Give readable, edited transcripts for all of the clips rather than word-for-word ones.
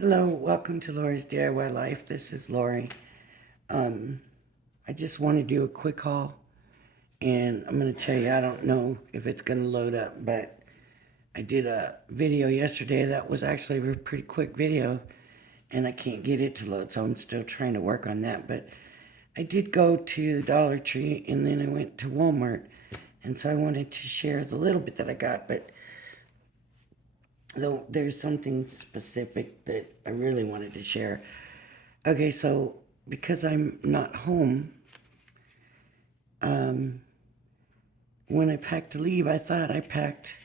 Hello, welcome to Lori's DIY Life. This is Lori. Um, I just want to do a quick haul, and I'm going to tell you I don't know if it's going to load up, but I did a video yesterday that was actually a pretty quick video, and I can't get it to load, so I'm still trying to work on that. But I did go to Dollar Tree, and then I went to Walmart, and so I wanted to share the little bit that I got, but though there's something specific that I really wanted to share. Okay, so because I'm not home, um, when I packed to leave, I thought I packed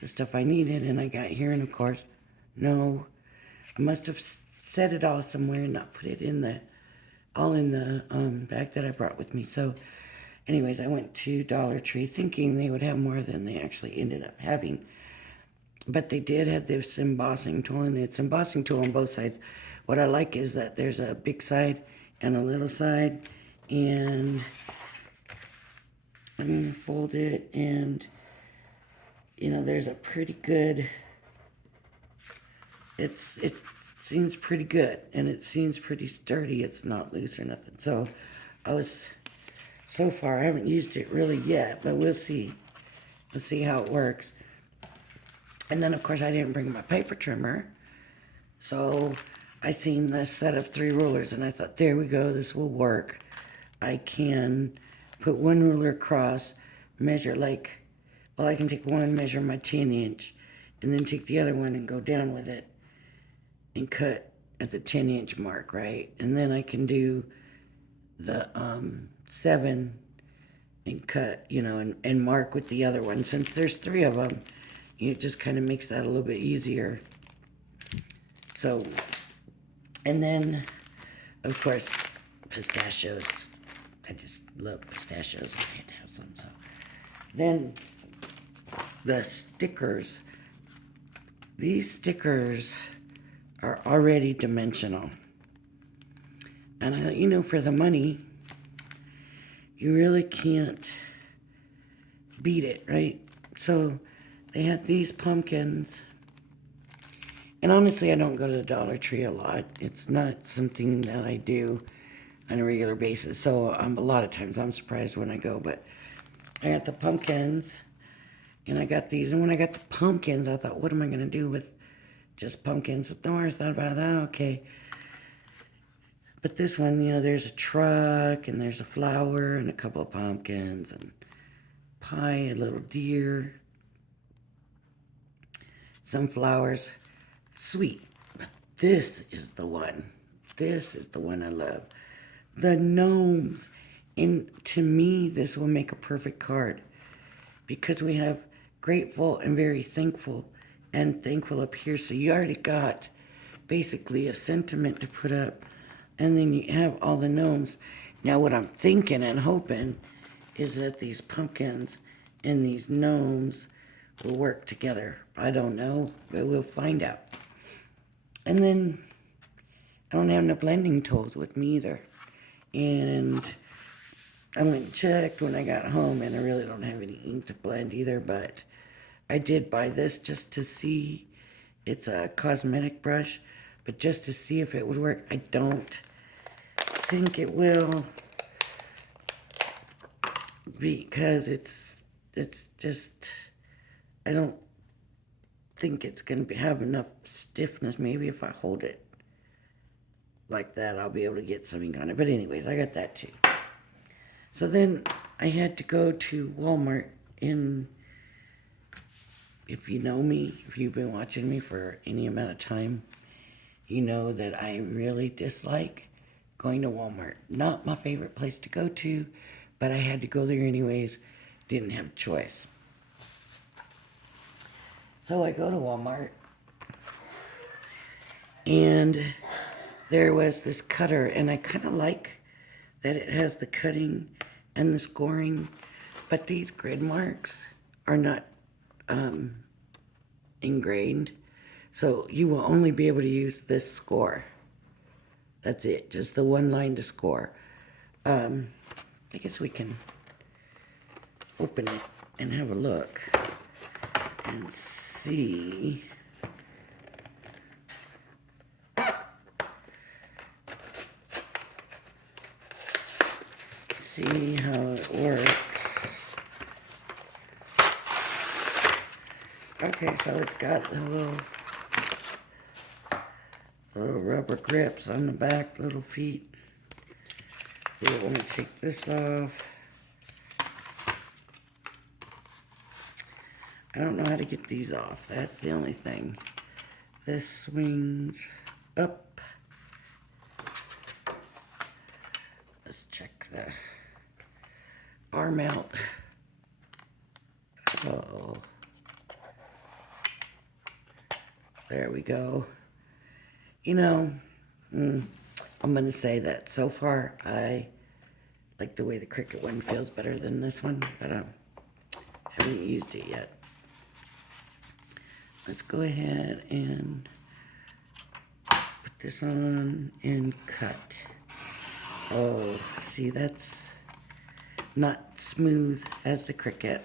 the stuff I needed, and I got here, and of course, no, I must have set it all somewhere and not put it in the all in the bag that I brought with me. So, anyways, I went to Dollar Tree thinking they would have more than they actually ended up having. But they did have this embossing tool, and it's embossing tool on both sides. What I like is that there's a big side and a little side, and I'm gonna fold it, and there's a pretty good. It seems pretty good, and it seems pretty sturdy. It's not loose or nothing. So I was so far I haven't used it really yet, but we'll see. We'll see how it works. And then of course I didn't bring my paper trimmer, so I seen this set of 3 rulers, and I thought, there we go, this will work. I can put one ruler across, measure I can take one, measure my 10 inch, and then take the other one and go down with it and cut at the 10 inch mark, right? And then I can do the 7 and cut, and mark with the other one. Since there's 3 of them, it just kind of makes that a little bit easier. So, and then, of course, pistachios. I just love pistachios. I had to have some. So, then the stickers. These stickers are already dimensional. And for the money, you really can't beat it, right? So they had these pumpkins. And honestly, I don't go to the Dollar Tree a lot. It's not something that I do on a regular basis. So a lot of times I'm surprised when I go. But I got the pumpkins, and I got these. And when I got the pumpkins, I thought, what am I going to do with just pumpkins? But the more I thought about that, okay. But this one, there's a truck, and there's a flower, and a couple of pumpkins, and pie, a little deer, some flowers. Sweet. But this is the one. This is the one I love. The gnomes. And to me, this will make a perfect card, because we have grateful and very thankful, and thankful up here. So you already got basically a sentiment to put up, and then you have all the gnomes. Now, what I'm thinking and hoping is that these pumpkins and these gnomes will work together. I don't know, but we'll find out. And then I don't have no blending tools with me either. And I went and checked when I got home, and I really don't have any ink to blend either, but I did buy this just to see. It's a cosmetic brush, but just to see if it would work. I don't think it will, because it's just, I don't think it's going to have enough stiffness. Maybe if I hold it like that, I'll be able to get something on it. But anyways, I got that too. So then I had to go to Walmart. In If you know me, if you've been watching me for any amount of time, you know that I really dislike going to Walmart. Not my favorite place to go to, but I had to go there anyways. Didn't have a choice. So I go to Walmart, and there was this cutter, and I kind of like that it has the cutting and the scoring, but these grid marks are not ingrained, so you will only be able to use this score. That's it, just the one line to score. I guess we can open it and have a look and see. see how it works. Okay, so it's got the little rubber grips on the back, little feet. You want to take this off. I don't know how to get these off. That's the only thing. This swings up. Let's check the arm out. Uh-oh. There we go. You know, I'm going to say that so far I like the way the Cricut one feels better than this one, but I haven't used it yet. Let's go ahead and put this on and cut. Oh, see, that's not smooth as the Cricut.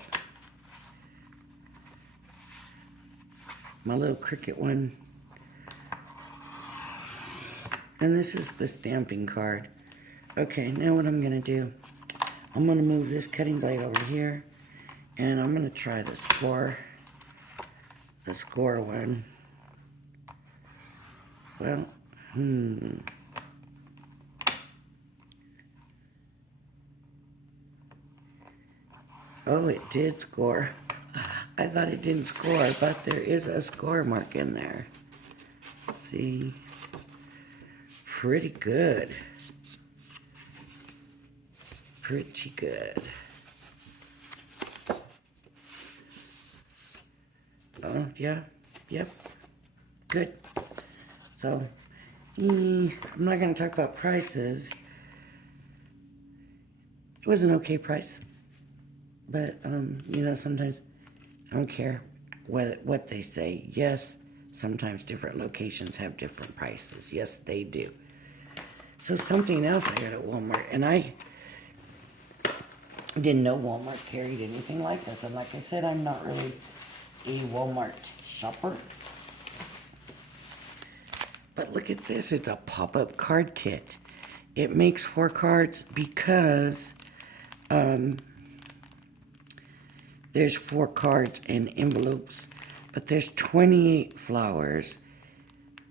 My little Cricut one. And this is the stamping card. Okay, now what I'm gonna do, I'm gonna move this cutting blade over here, and I'm gonna try the score one. Well, Oh, it did score. I thought it didn't score, but there is a score mark in there. See? Pretty good. Pretty good. Oh, yeah. Yep. Good. So, I'm not going to talk about prices. It was an okay price. But, you know, sometimes I don't care what they say. Yes, sometimes different locations have different prices. Yes, they do. So something else I got at Walmart, and I didn't know Walmart carried anything like this. And like I said, I'm not really a Walmart shopper. But look at this. It's a pop-up card kit. It makes 4 cards because there's 4 cards and envelopes, but there's 28 flowers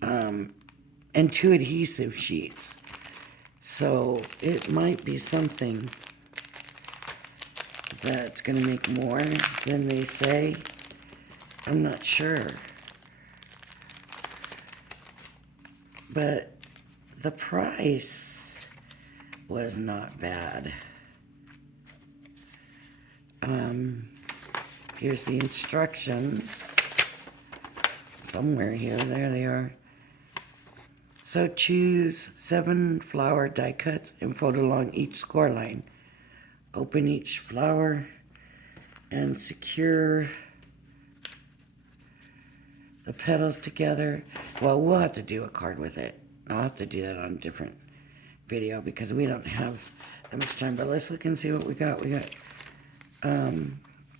and 2 adhesive sheets. So it might be something that's going to make more than they say. I'm not sure. But the price was not bad. Here's the instructions. Somewhere here, there they are. So choose 7 flower die cuts and fold along each score line. Open each flower and secure the petals together. Well, we'll have to do a card with it. I'll have to do that on a different video because we don't have that much time. But let's look and see what we got. We got,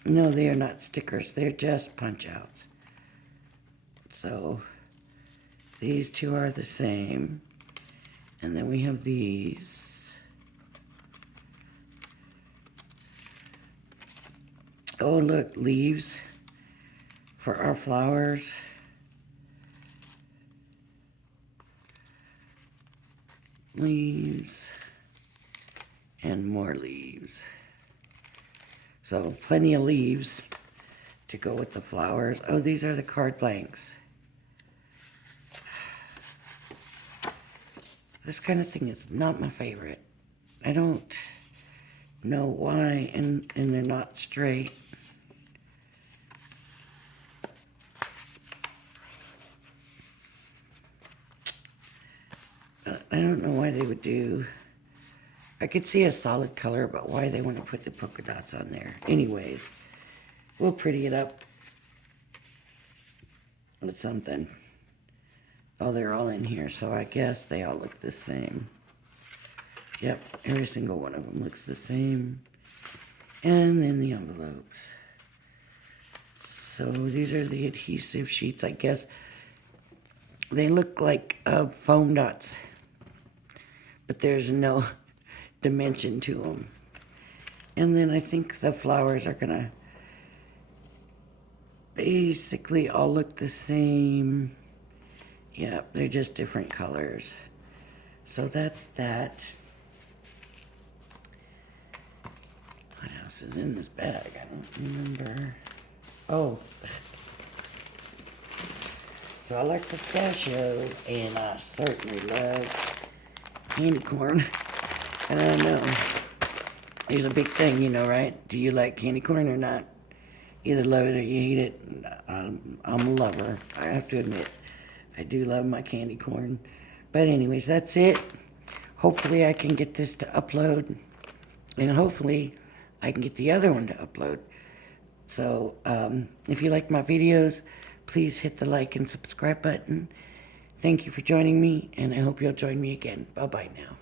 no, they are not stickers. They're just punch outs. So these 2 are the same. And then we have these. Oh, look, leaves for our flowers. Leaves. And more leaves. So plenty of leaves to go with the flowers. Oh, these are the card blanks. This kind of thing is not my favorite. I don't know why, and they're not straight. I don't know why they would do... I could see a solid color, but why they want to put the polka dots on there. Anyways, we'll pretty it up with something. Oh, they're all in here, so I guess they all look the same. Yep, every single one of them looks the same. And then the envelopes. So these are the adhesive sheets, I guess. They look like foam dots, but there's no dimension to them. And then I think the flowers are gonna basically all look the same. Yep, they're just different colors. So that's that. What else is in this bag? I don't remember. Oh. So I like pistachios, and I certainly love candy corn. And I don't know. There's a big thing, you know, right? Do you like candy corn or not? Either love it or you hate it. I'm a lover. I have to admit, I do love my candy corn. But anyways, that's it. Hopefully I can get this to upload, and hopefully I can get the other one to upload. So if you like my videos, please hit the like and subscribe button. Thank you for joining me, and I hope you'll join me again. Bye-bye now.